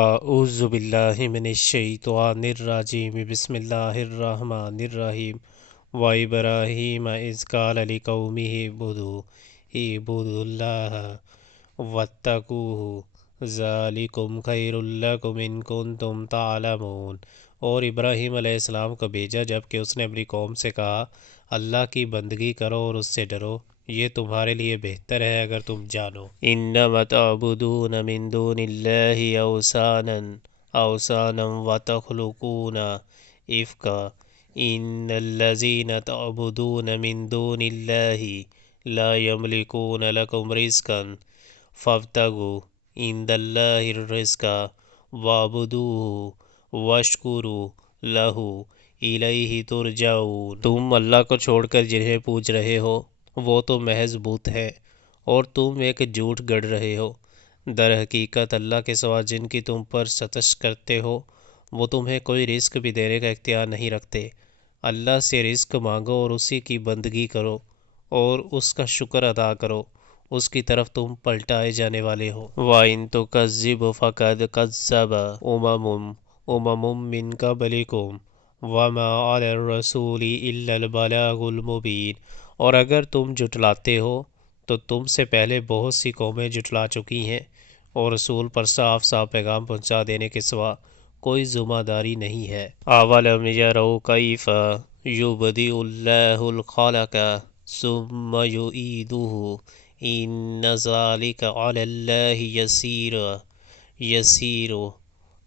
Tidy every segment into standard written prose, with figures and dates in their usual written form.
اعوذ باللہ من الشیطان الرجیم بسم اللہ الرحمن الرحیم وَإِبْرَاهِيمَ إِذْ قَالَ لِقَوْمِهِ اعْبُدُوا اللَّهَ وَاتَّقُوهُ ذَلِكُمْ خَيْرٌ لَكُمْ إِن كُنتُمْ تَعْلَمُونَ۔ اور ابراہیم علیہ السلام کو بھیجا جب کہ اس نے اپنی قوم سے کہا اللہ کی بندگی کرو اور اس سے ڈرو، یہ تمہارے لیے بہتر ہے اگر تم جانو۔ انما تعبدون من دون اللہ اوثانا وتخلقون افکا ان الذین تعبدون من دون اللہ لا یملکون لکم رزقا فابتغوا عند اللہ الرزق واعبدوہ واشکروا لہ الیہ ترجعون۔ تم اللہ کو چھوڑ کر جنہیں پوج رہے ہو وہ تو محض بت ہے اور تم ایک جھوٹ گڑھ رہے ہو۔ در حقیقت اللہ کے سوا جن کی تم پر ستش کرتے ہو وہ تمہیں کوئی رزق بھی دینے کا اختیار نہیں رکھتے۔ اللہ سے رزق مانگو اور اسی کی بندگی کرو اور اس کا شکر ادا کرو، اس کی طرف تم پلٹائے جانے والے ہو۔ وَإِن تُكَذِّبُوا فَقَدْ كَذَّبَ أُمَمٌ مِّن قَبْلِكُمْ وَمَا عَلَى الرَّسُولِ إِلَّا الْبَلَاغُ الْمُبِينُ۔ اور اگر تم جھٹلاتے ہو تو تم سے پہلے بہت سی قومیں جھٹلا چکی ہیں، اور رسول پر صاف صاف پیغام پہنچا دینے کے سوا کوئی ذمہ داری نہیں ہے۔ اَوَلَمْ يَرَوْا كَيْفَ يُبْدِئُ اللَّهُ الْخَلْقَ ثُمَّ يُعِيدُهُ إِنَّ ذَلِكَ عَلَى اللَّهِ يَسِيرٌ۔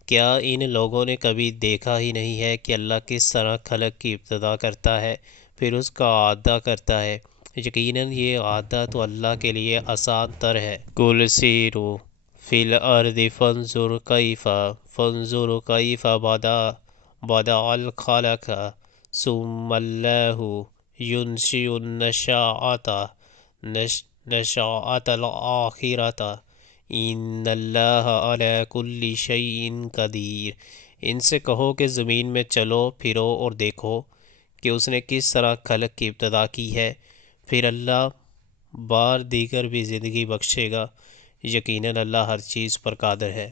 کیا ان لوگوں نے کبھی دیکھا ہی نہیں ہے کہ اللہ کس طرح خلق کی ابتدا کرتا ہے پھر اس کا اعادہ کرتا ہے؟ یقیناً یہ اعادہ تو اللہ کے لیے آسان تر ہے۔ قُلْ سِیرُوا فِی الْأَرْضِ فَانظُرُوا کَیْفَ بَدَأَ الْخَلْقَ ثُمَّ اللَّهُ يُنشِئُ النَّشْأَةَ الْآخِرَةَ إِنَّ اللَّهَ عَلَىٰ كُلِّ شَیْءٍ قَدِیرٌ۔ ان سے کہو کہ زمین میں چلو پھرو اور دیکھو کہ اس نے کس طرح خلق کی ابتدا کی ہے، پھر اللہ بار دیگر بھی زندگی بخشے گا، یقیناً اللہ ہر چیز پر قادر ہے۔